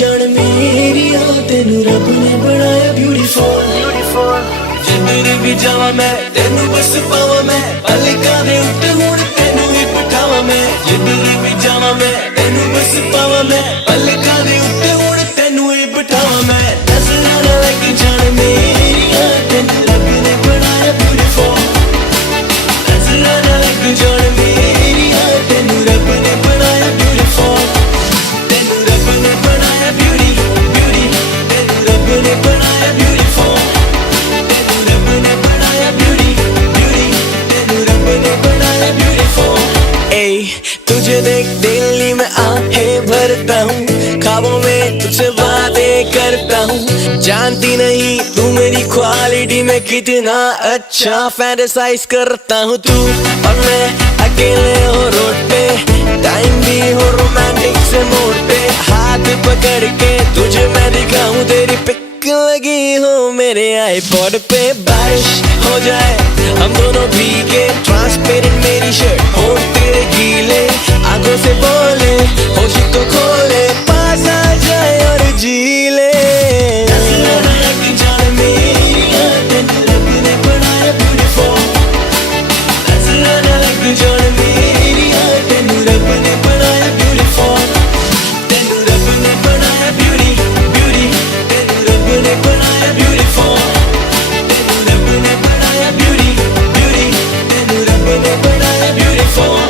जान मेरी तेनू रब ने बनाया ब्यूटीफुल जिधर भी जावा मैं तेनू बस पावा मैं पलकां दे उत्ते हुण तेनू ही बिठावा मैं जिधर भी जावा मैं तेनू बस पावा मैं पलकां दे उत्ते हुण तेनू ही बिठावा मैं नजरां ना लग जान मेरी तेनू रब ने बनाया ब्यूटीफुल नजरां ना लग जान मेरी तेनू रब ने बनाया ब्यूटीफुल तेनू रब ने बनाया ब्यूटी ब्यूटी तेनू रब ने बनाया ब्यूटीफुल तेनू रब ने बनाया ब्यूटी ब्यूटी तेनू रब ने बनाया ब्यूटीफुल ए तुझे देख दिल्ली में आहें भरता हूँ ख्वाबों में तुझसे वादे करता हूँ जानती नहीं तू मेरी क्वालिटी में कितना अच्छा फैंटेसाइज करता हूँ तू और मैं अकेले हो रोड पे टाइम भी हो रोमांटिक से मोड़ पे हाथ पकड़ के तुझे मैं दिखाऊं तेरी पिक लगी हो मेरे आईपॉड पे बारिश हो जाए हम दोनों भीगे ट्रांसपेरेंट मेरी शर्ट हो तेरे गीले आंखों से बोले होश को खोले पास आ जाए और जी ले जान मेरी तेनू रब ने बनाया ब्यूटीफुल नजरां ना लग जान मेरी तेनू रब ने बनाया ब्यूटीफुल तेनू रब ने बनाया ब्यूटी ब्यूटी तेनू रब ने बनाया ब्यूटीफुल तेनू रब ने बनाया ब्यूटी ब्यूटी तेनू रब ने बनाया beautiful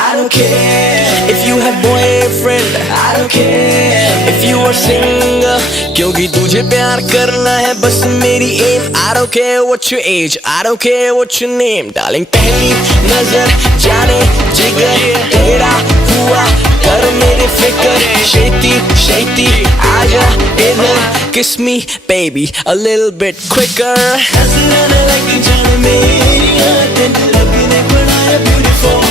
I don't care if you have boyfriend I don't care if you are single क्योंकि तुझे प्यार करना है बस मेरी aim I don't care what your age I don't care what your name darling पहली नजर जाने जिगर तेरा हुआ कर मेरे फिक्र शेती शेती आजा इधर kiss me baby a little bit quicker नजरां ना लग जान मेरी तेनू रब ने बनाया beautiful